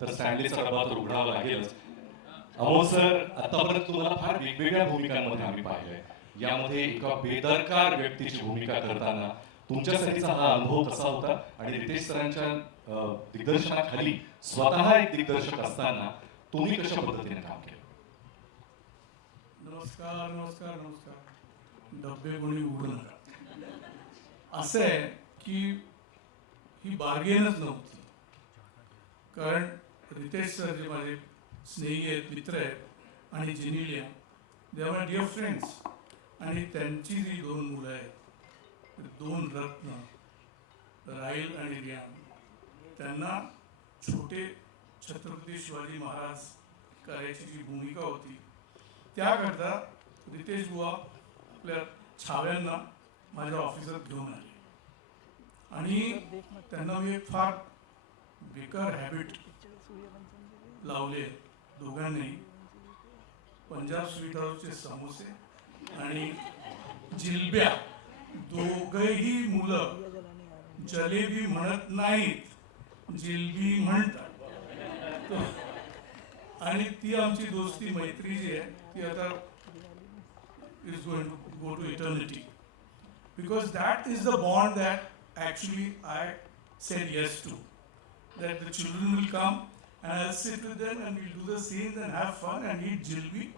तर स्टॅनलीचा डबा तर उघडावा लागेलच. अमोल सर, आतापर्यंत तुम्हाला फार वेगवेगळ्या भूमिकांमध्ये आम्ही पाहिलंय. यामध्ये एका बेदरकार व्यक्तीची भूमिका करताना तुमच्यासाठीचा हा अनुभव कसा होता आणि रितेश सरांच्या दिग्दर्शनाखाली स्वतः एक दिग्दर्शक असताना तुम्ही कशा पद्धतीने काम केलं? नमस्कार नमस्कार नमस्कार. डब्बे कोणी उघडू नका. असं आहे की ही बार्गेनच नव्हती. कारण रितेश सर जे माझे स्नेही आहेत, मित्र आहेत, आणि Genelia, they are my dear friends. आणि त्यांची जी दोन मुलं आहेत, दोन रत्न, राहील आणि रियान, त्यांना छोटे छत्रपती शिवाजी महाराज करायची जी भूमिका होती, त्याकरता रितेश बुवा आपल्या छाव्यांना माझ्या ऑफिसात घेऊन आले. आणि त्यांना मी एक फार बेकार हॅबिट लावले दोघांनाही. पंजाब स्वीट हाऊसचे समोसे आणि जिलब्या, दोघंही मुलं जलेबी म्हणत नाहीत, जिलबी म्हणतात. आणि ती आमची दोस्ती, मैत्री जी आहे ती आता is going to go to eternity, because that is the bond that actually I said yes to, that the children will come and I'll sit with them and we'll do the scenes and have fun and eat jilbi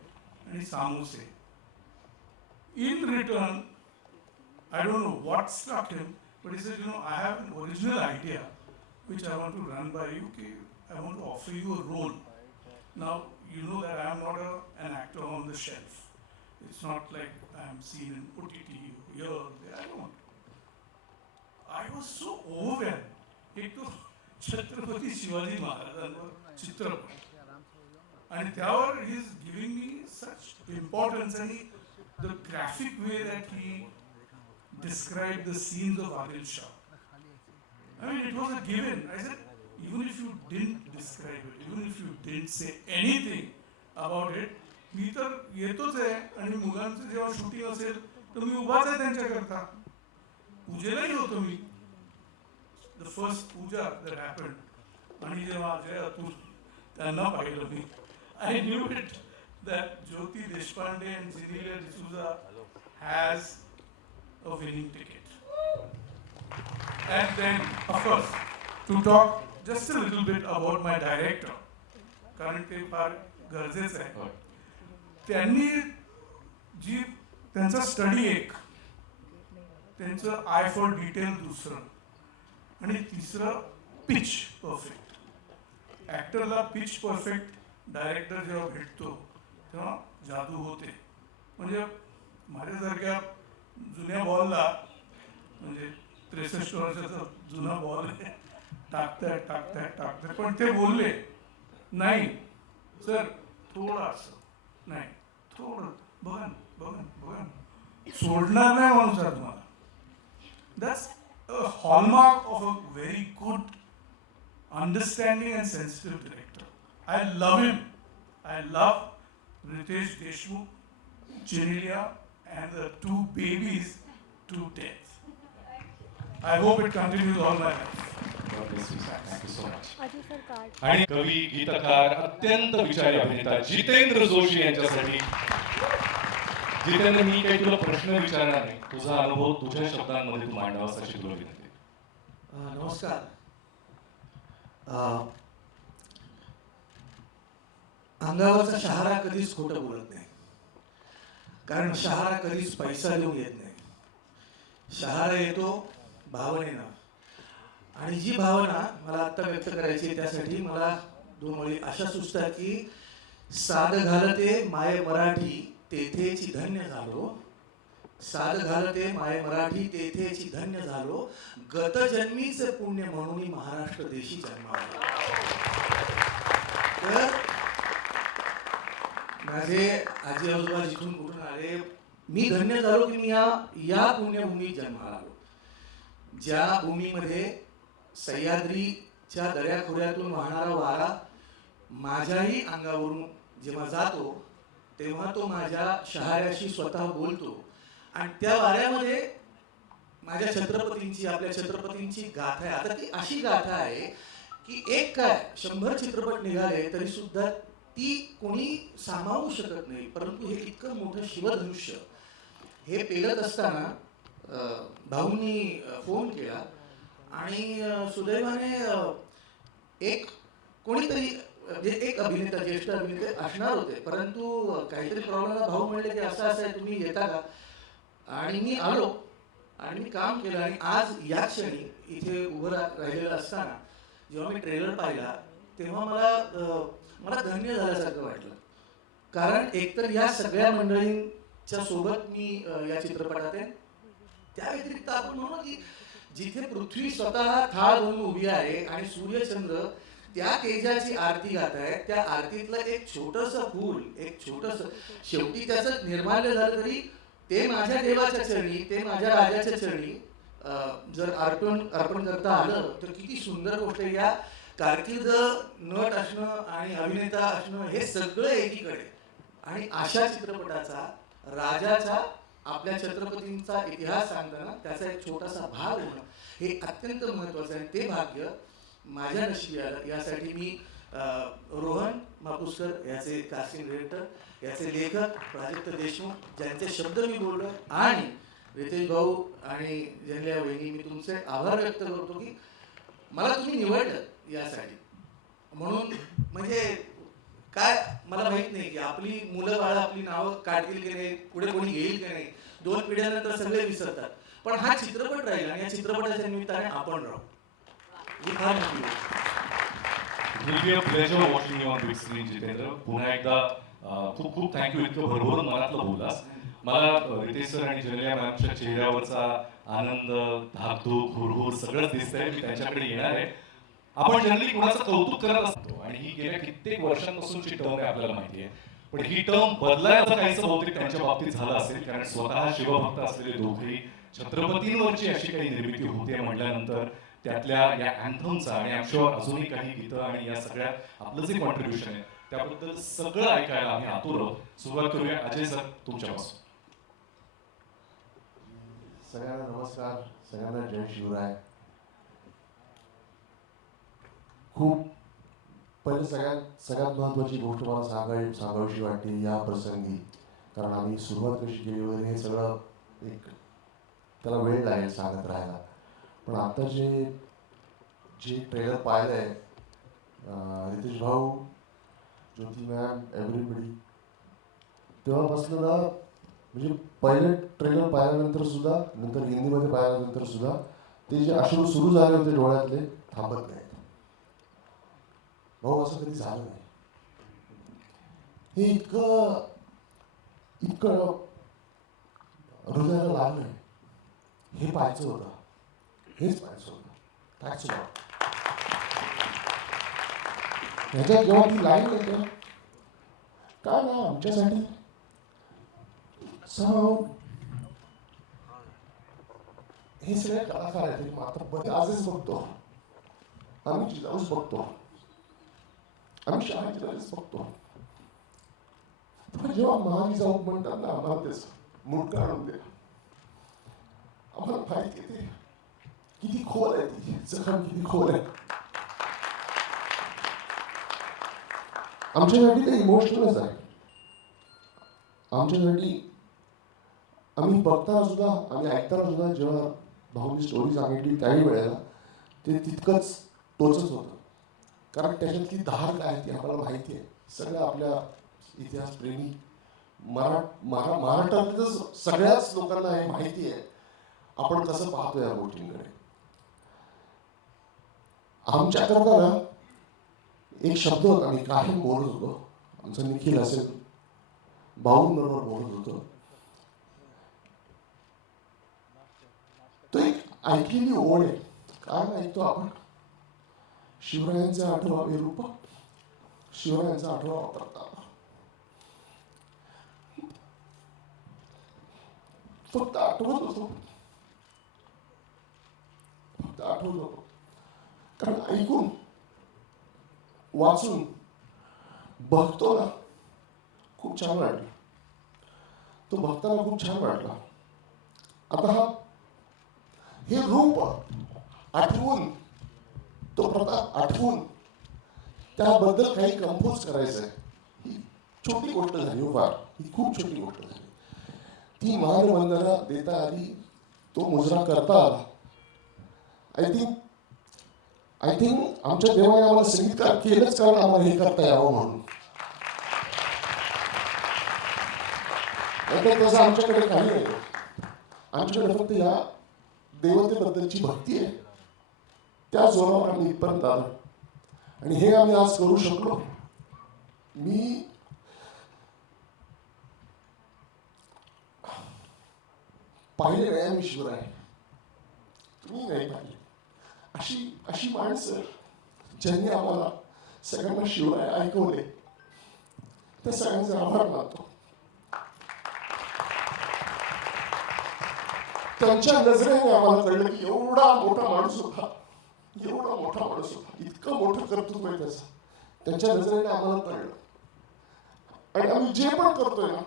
and samosa. In return, I don't know what struck him, but he said, I have an original idea which I want to run by you. I want to offer you a role. Now, you know that I am not an actor on the shelf. It's not like I am seen in OTT here, there. I don't. I was so overwhelmed. एक तो छत्रपती शिवाजी महाराजांवर चित्रपट आणि त्यावर he is giving me such importance, and the graphic way that he described the scenes of Adil Shah. I mean, it was a given. I said, even if you didn't describe it, even if you didn't say anything about it, मी तर येतोच आहे. आणि मुलांचं जेव्हा shooting असेल तर मी उभाच आहे त्यांच्याकरता. पूजेलाही होतो मी. The first puja that happened, आणि जेव्हा अजय अतुल त्यांना पाहिलं मी, I knew it that Jyoti Deshpande and Zenelia D'Souza has a winning ticket. And then, of course, to talk just a little bit about my director, कारण ते फार गरजेचं आहे. त्यांनी जी त्यांचा स्टडी एक, त्यांचं आय फॉर डिटेल दुसरं, आणि तिसरं पिच परफेक्ट. ॲक्टरला पिच परफेक्ट डायरेक्टर जेव्हा भेटतो तेव्हा जादू होते. म्हणजे माझ्यासारख्या जुन्या बॉलला, म्हणजे 63 वर्षाचा जुना बॉल आहे, टाकताय, पण ते बोलले नाही सर, थोडं असं नाही, थोडं बघा, सोडणार नाही माणूस तुम्हाला. That's a hallmark of a very good understanding and sensitive director. I love him. I love Riteish Deshmukh, Genelia, and the two babies to death. I hope it continues all my life. Thank you so much. आणि कवी, गीतकार, अत्यंत विचारी अभिनेता जितेंद्र जोशी यांच्यासाठी. जितेंद्र, मी काही तुला प्रश्न विचारणार नाही, तुझा अनुभव तुझ्या शब्दांमध्ये तू मांडावास अशी तुला विनंती. नमस्कार. अंगावरचा शहारा कधीच खोटं बोलत नाही, कारण शहारा कधीच पैसा देऊन येत नाही. शहारा येतो भावनेनं, आणि जी भावना मला आत्ता व्यक्त करायची आहे त्यासाठी मला 2 ओळी अशा सुचतात की, साध घालते माय मराठी तेथेची धन्य झालो, साध घालते माय मराठी तेथेची धन्य झालो, गत जन्मीचे पुण्य म्हणून महाराष्ट्र देशी जन्मावलो. तर माझे आजी आजोबा जिथून कुठून आले, मी धन्य झालो की मी या पुण्यभूमीत जन्माला आलो, ज्या भूमीमध्ये सह्याद्रीच्या दऱ्याखोऱ्यातून वाहणारा वारा माझ्याही अंगावरून जेव्हा जातो तेव्हा तो माझ्या शहाऱ्याशी स्वतः बोलतो. आणि त्या वाऱ्यामध्ये माझ्या छत्रपतींची, आपल्या छत्रपतींची गाथा आहे. आता ती अशी गाथा आहे की एक काय 100 चित्रपट निघाले तरी सुद्धा ती कोणी सामावू शकत नाही, परंतु हे इतकं मोठं शिवधनुष्य हे पेलत असताना भाऊंनी फोन केला आणि सुदैवाने एक कोणीतरी म्हणजे एक अभिनेता ज्येष्ठ अभिनेते असणार होते, परंतु काहीतरी प्रॉब्लेम भाऊ म्हणले की असं असं आहे तुम्ही येता का, आणि मी आलो आणि मी काम केलं आणि आज या क्षणी इथे उभं राहिलेलं असताना जेव्हा मी ट्रेलर पाहिला तेव्हा मला धन्य झाल्यासारखं वाटलं. कारण एकतर या सगळ्या मंडळींच्या सोबत मी या चित्रपटात आहे. त्या व्यतिरिक्त आपण म्हणू की जिथे पृथ्वी स्वतः थाळ बनून उभी आहे आणि सूर्यचंद्र त्या तेजाची आरती गात आहे, त्या आरतीतलं एक छोटंसं फूल, एक छोटंसं, शेवटी त्याचं निर्माल्य झालं तरी ते माझ्या देवाच्या चरणी, ते माझ्या राजाच्या चरणी जर अर्पण करता आलं तर किती सुंदर गोष्ट आहे. या कारकीर्द नट असणं आणि अभिनेता असणं हे सगळं एकीकडे, आणि अशा चित्रपटाचा राजाचा आपल्या छत्रपतींचा इतिहास सांगताना त्याचा एक छोटासा भाग होणं हे अत्यंत महत्त्वाचं आहे. ते भाग्य माझ्या नशिबी आलं. यासाठी मी रोहन मापुसकर याचे कास्टिंग डिरेक्टर, याचे लेखक प्राजक्त देशमुख ज्यांचे शब्द मी बोललो, आणि रितेश भाऊ आणि जनल्या वहिनी, मी तुमचे आभार व्यक्त करतो की मला तुम्ही निवडलं यासाठी. म्हणून म्हणजे काय मला माहित नाही की आपली मुलं बाळं आपली नावं काढतील की नाही, पुढे कोणी घेईल की नाही, 2 पिढ्यानंतर सगळे विसरतात, पण हा चित्रपट राहील आणि या चित्रपटाच्या निमित्ताने आपण राहू. ही फार मोठी गोष्ट. It will be a pleasure watching you on big screen, Jitendra. पुन्हा एकदा खूप खूप थँक्यू, इतकं भरभरून मनातलं बोललास. मला रितेश सर आणि जलिया मॅमच्या चेहऱ्यावरचा आनंद, धाकधूक, हुरहुर सगळंच दिसतंय. मी त्यांच्याकडे येणार आहे. आपण जनरली कोणाचं कौतुक करत असतो आणि ही गेल्या कित्येक वर्षांपासूनची टर्म आहे आपल्याला माहिती आहे, पण ही टर्म बदलायचं काहीसं बहुतेक त्यांच्या बाबतीत झालं असेल, कारण स्वतः शिवभक्त असलेले दोघेही छत्रपतींवरची अशी काही निर्मिती होते म्हटल्यानंतर त्यातल्या या अँथमचा आणि आमच्यावर अजूनही काही गीतं आणि या सगळ्या आपलं जे कॉन्ट्रीब्युशन आहे त्याबद्दल सगळं ऐकायला आम्ही आतुर आहोत. सुरुवात करूया अजय सर तुमच्यापासून. सगळ्यांना नमस्कार, सगळ्यांना जय शिवराय. खूप पहिले सगळ्यात महत्त्वाची गोष्ट मला सांगावीशी वाटते या प्रसंगी, कारण आम्ही सुरुवात कशी केली वगैरे हे सगळं एक त्याला वेळ लागेल सांगत राहायला. पण आता जे ट्रेलर पाहिलं आहे, रितेश भाऊ, ज्योती मॅम, एव्हरीबडी, तेव्हापासून ना म्हणजे पहिले ट्रेलर पाहिल्यानंतर सुद्धा, नंतर हिंदीमध्ये पाहिल्यानंतर सुद्धा ते जे अश्रू सुरू झाले होते डोळ्यातले थांबत नाहीत. भाऊ असं कधी झालं नाही. हे इतकं हृदयाला लागलं, हे पाहायचं होतं, हेच पाहायचं होतं. Thanks lot. ह्याच्यात जेव्हा ती लाईन येते, काय ना आमच्यासाठी हे सगळे कलाकार आहेत, मात्र बरे आजच बघतो आम्ही, जिजाऊच बघतो, आम्ही शहाजीराजेच बघतो. पण जेव्हा महाजी जाऊ म्हणतात ना, आम्हाला तेच मूड काढून दे. आम्हाला माहिती आहे किती खोल आहे, ती जखम किती खोल आहे. आमच्यासाठी ते इमोशनलच आहे. आमच्यासाठी आम्ही बघताना सुद्धा, आम्ही ऐकताना सुद्धा, जेव्हा भाऊंनी स्टोरी सांगितली त्याही वेळेला ते तितकंच टोचत होतं, कारण त्याच्यातली धार काय ती आम्हाला माहिती आहे. सगळ्या आपल्या इतिहासप्रेमी महाराष्ट्रातल्या सगळ्याच लोकांना हे माहिती आहे आपण कसं पाहतो या गोष्टींकडे. आमच्याकरता ना एक शब्द होता, मी कायम बोलत होतो, आमचा निखिल असेल भाऊंबरोबर बोलत होतो, तो एक ऐकलेली ओढ आहे. काय ऐकतो आपण, शिवरायांचा 8वे रूप, शिवरायांचा 8वा प्रताप. फक्त आठवत होतो, कारण ऐकून वाचून बघतो ना खूप छान वाटलं. तो बघताना खूप छान वाटला. आता हे रूप आठवून तो प्रताप आठवून त्याबद्दल काही कंपोज करायचं आहे. ही छोटी गोष्ट झाली हो फार, ही खूप छोटी गोष्ट झाली. ती मानवंदना देता आली, तो मुजरा करता आला. आय थिंक आमच्या देवाने आम्हाला संगीतकार केलंच कारण आम्हाला हे करता यावं म्हणून. तसं आमच्याकडे काही नाही. आमच्याकडे फक्त या देवतेबद्दलची भक्ती आहे. त्या जोरावर आम्ही इथपर्यंत आलो आणि हे आम्ही आज करू शकलो. मी पाहिले नाही आम्ही शिवराय, तुम्ही नाही पाहिले. अशी माणसं ज्यांनी आम्हाला सगळ्यांना शिवराय ऐकवले, त्या सगळ्यांचे आभार मानतो. त्यांच्या नजरेने आम्हाला कळलं की एवढा मोठा माणूस होता, एवढा मोठा माणूस होता, इतकं मोठं कर्तृत्व आहे त्याचं. त्यांच्या नजरेने आम्हाला कळलं. आणि आम्ही जे पण करतोय ना,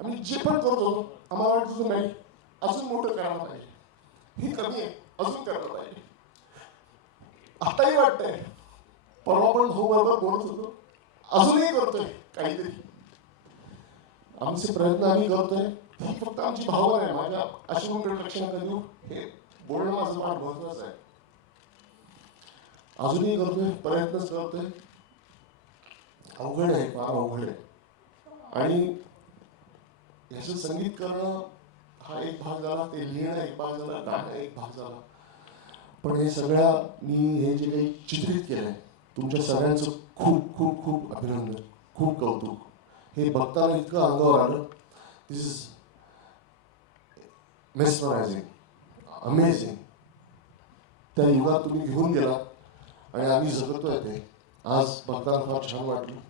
आम्ही जे पण करतो आम्हाला वाटतं नाही अजून मोठं करायला पाहिजे, ही कमी आहे, अजून करायला पाहिजे. आताही वाटतंय, परवा पण भाऊ बरोबर बोलत होतो, अजूनही करतोय काहीतरी. आमचे प्रयत्न आम्ही करतोय, ही फक्त आमची भावना आहे. माझ्या अश्रूंकडे लक्ष नका देऊ, हे बोलणं माझं फार महत्वाचं आहे. अजूनही करतोय, प्रयत्नच करतोय. अवघड आहे, फार अवघड आहे. आणि याचं संगीत करणं हा एक भाग झाला, ते लिहिणं एक भाग झाला, गाणं एक भाग झाला. पण हे सगळ्या मी हे जे काही चित्रित केलंय, तुमच्या सगळ्यांचं खूप खूप खूप अभिनंदन, खूप कौतुक. हे बघताना इतकं अंगावर आलं. दिस इज मेस्मरायझिंग, अमेझिंग. त्या युगात तुम्ही घेऊन गेला आणि आम्ही जगतोय ते. आज बघताना फार छान वाटलं.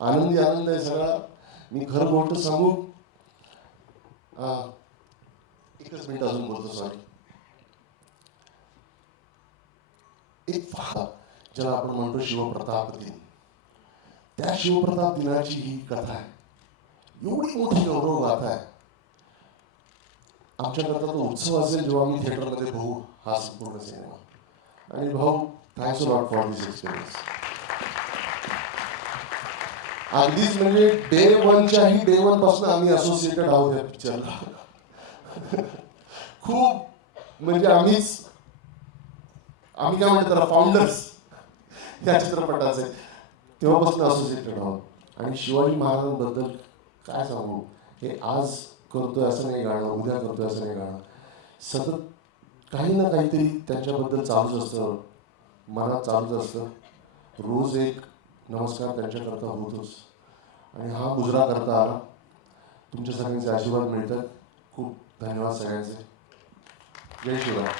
आनंदी आनंद आहे सगळा. मी खरं गोष्ट सांगू, एकच मिनिट अजून बोलतो, सॉरी. एक फार ज्याला आपण म्हणतो शिवप्रताप दिन, त्या शिवप्रताप दिनाची ही कथा आहे. एवढी मोठी गौरव गाथा आहे. आमच्याकरता तो उत्सव असेल जेव्हा आम्ही थिएटरमध्ये बघू हा संपूर्ण सिनेमा. आणि भाऊ, thanks a lot for this experience. अगदीच म्हणजे डे वन पासून आम्ही असोसिएटेड आहोत या पिक्चरला. खूप म्हणजे आम्ही काय म्हणतो त्याला, फाउंडर्स या चित्रपटाचे तेव्हापासून असोसिएटेड आहोत. आणि शिवाजी महाराजांबद्दल काय सांगू, हे आज करतोय असं नाही गाणं, उद्या करतोय असं नाही गाणं. सतत काही ना काहीतरी त्यांच्याबद्दल चालूच असतं, मनात चालूच असतं. रोज एक नमस्कार त्यांच्याकरता होतोच. आणि हा गुजरा करता आला. तुमच्या सगळ्यांचे आशीर्वाद मिळतात. खूप धन्यवाद सगळ्यांचे. जय शिवराय.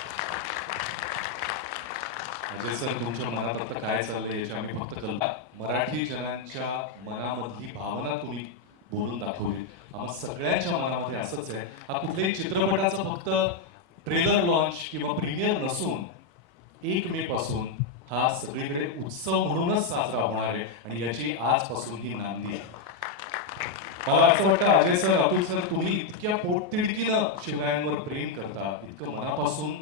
अजय सर, तुमच्या मनात आता काय चाललंय याची आम्ही फक्त कल्पना, मराठी जनांच्या मनामधली भावना तुम्ही बोलून दाखवली. आम्हा सगळ्यांच्या मनामध्ये असंच आहे. हा कुठल्याही चित्रपटाचा फक्त ट्रेलर लॉन्च किंवा प्रीमियर नसून 1 मे पासून हा सगळीकडे उत्सव म्हणूनच साजरा होणार आहे आणि याची आजपासून ही नांदी आहे. मला असं वाटतं अजय सर, अतुल सर, तुम्ही इतक्या पोटतिडकीनं शिवरायांवर प्रेम करता, इतकं मनापासून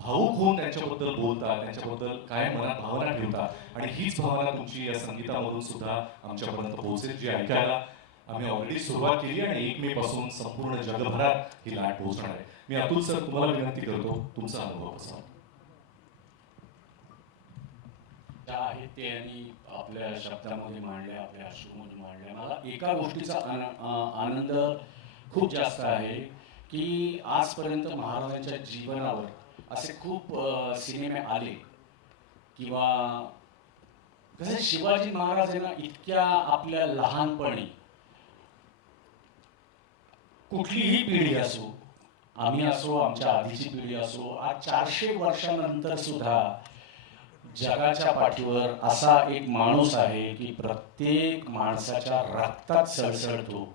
भावूक होऊन त्यांच्याबद्दल बोलता, त्यांच्याबद्दल काय मनात भावना ठेवता. आणि हीच भावना तुमची या संगीतामधून सुद्धा आमच्यापर्यंत पोहोचेल, जी ऐकायला आम्ही ऑलरेडी सुरुवात केली आणि 1 मे पासून संपूर्ण जगभरात ही लाट पोहोचणार आहे. मी अतुल सर तुम्हाला विनंती करतो, तुमचा अनुभव कसा आहेत ते आणि आपल्या शब्दामध्ये मांडल्या, आपल्या अश्रूमध्ये मांडल्या. मला एका गोष्टीचा आनंद खूप जास्त आहे की आजपर्यंत महाराजांच्या जीवनावर असे खूप सिनेमे आले किंवा कसं शिवाजी महाराजांना इतक्या आपल्या लहानपणी कुठलीही पिढी असो, आम्ही असो, आमच्या आधीची पिढी असो, आज 400 वर्षानंतर सुद्धा जगाच्या पाठीवर असा एक माणूस आहे की प्रत्येक माणसाच्या रक्तात सळसळतो.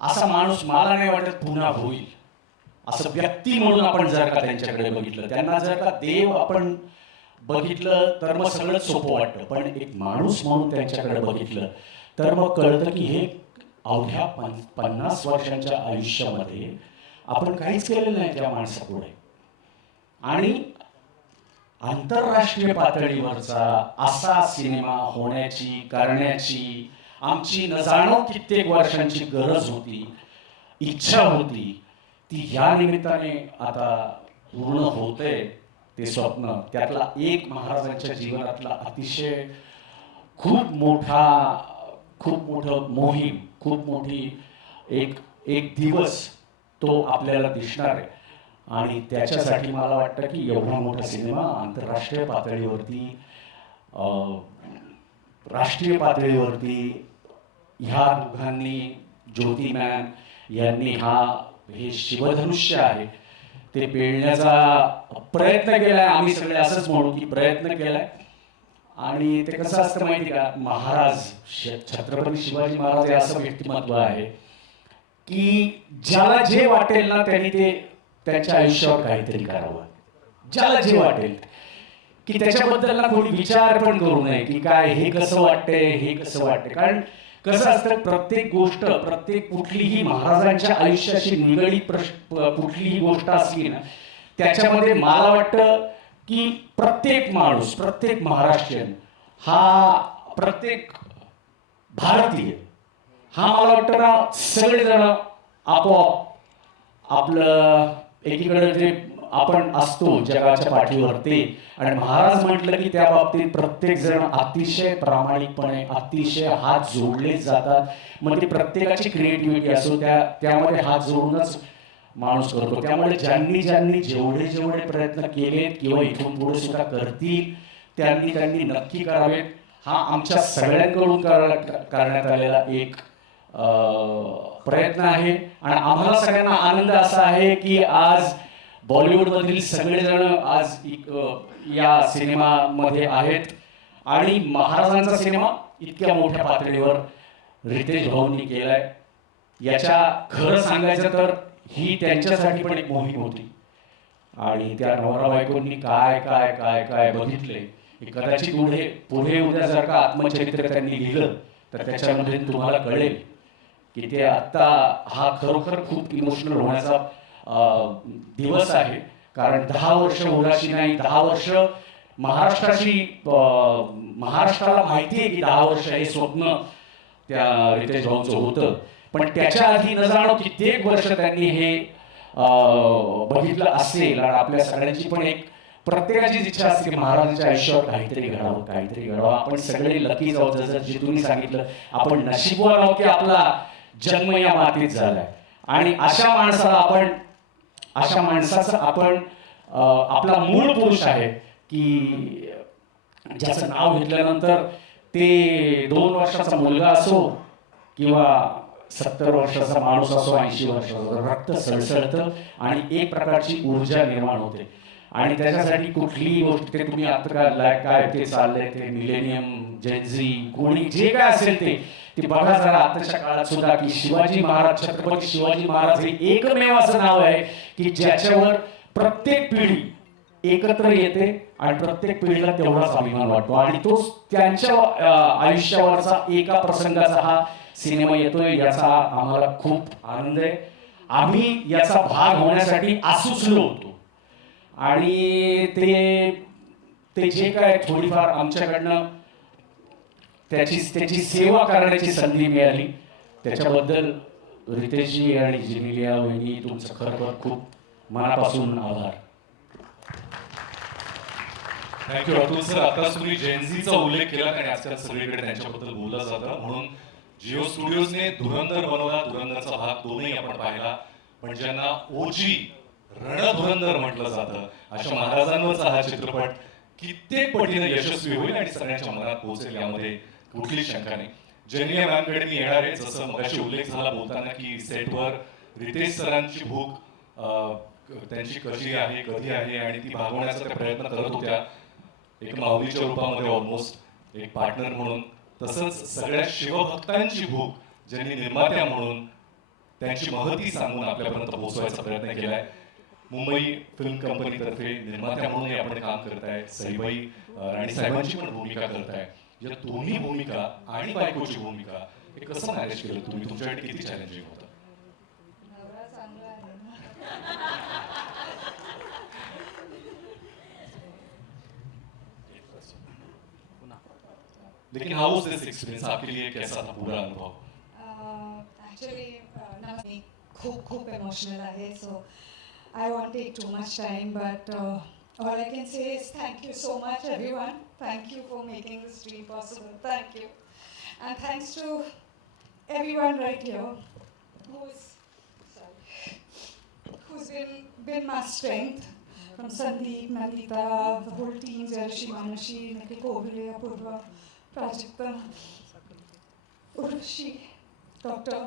असा माणूस मला नाही वाटत पुन्हा होईल. असं व्यक्ती म्हणून आपण जर का त्यांच्याकडे बघितलं, त्यांना जर का देव आपण बघितलं तर मग सगळंच सोपं वाटतं. पण एक माणूस म्हणून त्यांच्याकडे बघितलं तर मग कळतं की हे अवघ्या 50 वर्षांच्या आयुष्यामध्ये आपण काहीच केलेलं नाही त्या माणसापुढे. आणि आंतरराष्ट्रीय पातळीवरचा असा सिनेमा होण्याची करण्याची आमची न जाणो कित्येक वर्षांची गरज होती, इच्छा होती, ती या निमित्ताने आता पूर्ण होते. ते स्वप्न त्यातला एक महाराजांच्या जीवनातला अतिशय खूप मोठं मोहीम, खूप मोठी एक एक दिवस तो आपल्याला दिसणार आहे. आणि त्याच्यासाठी मला वाटतं की एवढा मोठा सिनेमा आंतरराष्ट्रीय पातळीवरती, राष्ट्रीय पातळीवरती ह्या दोघांनी, ज्योती मॅम यांनी हे शिवधनुष्य आहे ते पेलण्याचा प्रयत्न केलाय. आम्ही सगळे असंच म्हणू की प्रयत्न केलाय. आणि ते कसं असतं माहिती का, महाराज छत्रपती शिवाजी महाराज हे असं व्यक्तिमत्व आहे की ज्याला जे वाटेल ना त्यांनी ते त्यांच्या आयुष्यावर काहीतरी करावं. ज्याला जे वाटेल की त्याच्याबद्दल ना कोणी विचार पण करू नये की काय हे कसं वाटतंय, हे कसं वाटतंय. कारण कसं असतं, प्रत्येक गोष्ट, कुठलीही महाराजांच्या आयुष्याशी निगडीत कुठलीही गोष्ट असली ना, त्याच्यामध्ये मला वाटतं की प्रत्येक माणूस, प्रत्येक महाराष्ट्रीयन, प्रत्येक भारतीय मला वाटतं ना, सगळेजण आपोआप आपलं एकीकडे जे आपण असतो जगाच्या पाठीवर ते, आणि महाराज म्हटलं की त्या बाबतीत प्रत्येक जण अतिशय प्रामाणिकपणे, अतिशय हात जोडले जातात. मग ती प्रत्येकाची क्रिएटिव्हिटी असो, त्यामध्ये हात जोडूनच माणूस करतो. त्यामुळे ज्यांनी जेवढे प्रयत्न केलेत किंवा इथून पुढे सुद्धा करतील त्यांनी नक्की करावेत. हा आमच्या सगळ्यांकडून करण्यात आलेला एक प्रयत्न आहे. आणि आम्हाला सगळ्यांना आनंद असा आहे की आज बॉलिवूडमधील सगळेजण आज या सिनेमामध्ये आहेत. आणि महाराजांचा सिनेमा इतक्या मोठ्या पातळीवर रितेश भाऊंनी केलाय. याच्या खरं सांगायचं तर ही त्यांच्यासाठी पण एक मोहीम होती. आणि त्या नवरा बायकोंनी काय काय काय काय बघितले, कदाचित पुढे उद्या जर का आत्मचरित्र त्यांनी लिहिलं तर त्याच्यामध्ये तुम्हाला कळेल की ते आता हा खरोखर खूप इमोशनल होण्याचा दिवस आहे. कारण 10 वर्ष उदासी नाही, 10 वर्ष महाराष्ट्राला माहिती आहे की 10 वर्ष हे स्वप्न त्या रितेश भाऊंचं होतं. पण त्याच्या आधी न जाणो कित्येक वर्ष त्यांनी हे बघितलं असेल. आणि आपल्या सगळ्यांची पण एक प्रत्येकाचीच इच्छा असते की महाराजांच्या आयुष्यावर काहीतरी घडावं. आपण सगळे लकी जाऊ, जसं जे तुम्ही सांगितलं, आपण नशीबवान आहोत की आपला जन्म या मातीत झालाय. आणि अशा माणसाचं आपण आपला मूळ पुरुष आहे की ज्याचं नाव घेतल्यानंतर ते 2 वर्षाचा मुलगा असो किंवा 70 वर्षाचा माणूस असो, 80 वर्षाचा, रक्त सळसळतं आणि एक प्रकारची ऊर्जा निर्माण होते. आणि त्याच्यासाठी कुठलीही गोष्ट, ते तुम्ही आता काय ते चाललंय, ते मिलेनियम, जेनझी, कोणी जे काय असेल ते बघा जरा आताच्या काळात सुद्धा की शिवाजी महाराज, छत्रपती शिवाजी महाराज हे एकमेव असं नाव आहे की ज्याच्यावर प्रत्येक पिढी एकत्र येते आणि प्रत्येक पिढीला तेवढाच अभिमान वाटतो. आणि तो त्यांच्या आयुष्यावरचा एका प्रसंगाचा हा सिनेमा येतोय, याचा आम्हाला खूप आनंद आहे. आम्ही याचा भाग होण्यासाठी आसुसलो होतो. आणि ते जे काय थोडीफार आमच्याकडनं त्याची सेवा करण्याची संधी मिळाली, त्याच्याबद्दल रितेशजी आणि जेनेलिया वहिनी तुमचं खरोखर खूप मनापासून आभार. Thank you Atul sir. आता तुम्ही जेनझीचा उल्लेख केला आणि आजकाल सगळीकडे त्यांच्याबद्दल बोललं जातं, म्हणून जिओ स्टुडिओजने धुरंधर बनवला. धुरंधरचा भाग 2ही आपण पाहिला. पण ज्यांना ओजी रणधुरंधर म्हटलं जातं, अशा महाराजांवरचा हा चित्रपट कित्येक पटीने यशस्वी होईल आणि सगळ्यांच्या मनात पोहोचेल, यामध्ये कुठलीच शंका नाही. जेनिया मॅमकडे मी येणार आहे. जसं मगाशी उल्लेख झाला बोलताना की सेटवर रितेश सरांची भूक त्यांची कशी आहे, कधी आहे, आणि ती भागवण्याचा त्या प्रयत्न करत होत्या, एक माऊलीच्या रूपामध्ये, ऑलमोस्ट एक पार्टनर म्हणून. तसंच सगळ्या शिवभक्तांची भूक ज्यांनी निर्मात्या म्हणून त्यांची महती सांगून आपल्यापर्यंत पोहोचवायचा प्रयत्न केलाय. मुंबई फिल्म कंपनीतर्फे निर्मात्या म्हणूनही आपण काम करताय. सईबाई राणी साहेबांची पण भूमिका करताय. या दोन्ही भूमिका आणि बायकोची भूमिका हे कसं मॅनेज केलं तुम्ही? तुमच्यासाठी किती चॅलेंजिंग होतं? नवरा चांगला आहे ना. लेकिन हाउ वाज दिस एक्सपीरियंस आपके लिए कैसा था पूरा अनुभव? ॲक्च्युली मी खूप खूप इमोशनल आहे, so I want take too much time, but all I can say is thank you so much everyone. Thank you for making this dream possible. Thank you. And thanks to everyone right here who's been my strength, from Sandeep, Nandita, the whole team, Jayashree, Manashi, Nikhil Kovile, Apurva, Prajakta, Urvashi, Dr.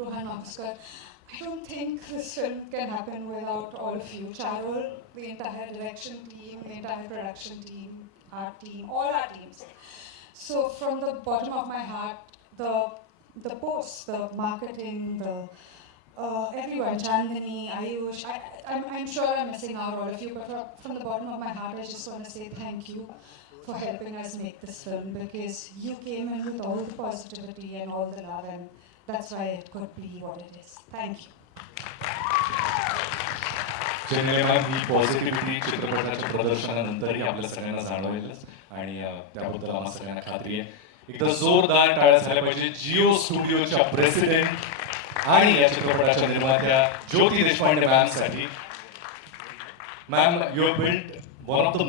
Rohan Oscar. I don't think this film can happen without all of you. Charol, the entire direction team, the entire production team, our team, all our teams. So from the bottom of my heart, the posts, the marketing, the everyone, Chandani, Ayush, I'm sure I'm missing out all of you, but from the bottom of my heart, I just want to say thank you for helping us make this film, because you came in with all the positivity and all the love, and that's why it could be what it is. Thank you. Chennai ma'am, he positivity चित्रपटाच्या प्रदर्शनानंतरही आपल्या सगळ्यांना जाणवेलच आणि त्याबद्दल आम्हाला सगळ्यांना खात्री आहे. एकदा जोरदार टाळ्या झाल्या पाहिजे जिओ स्टुडिओच्या प्रेसिडेंट आणि या चित्रपटाच्या निर्मात्या ज्योती देशपांडे मॅमसाठी. Ma'am, you have built one of the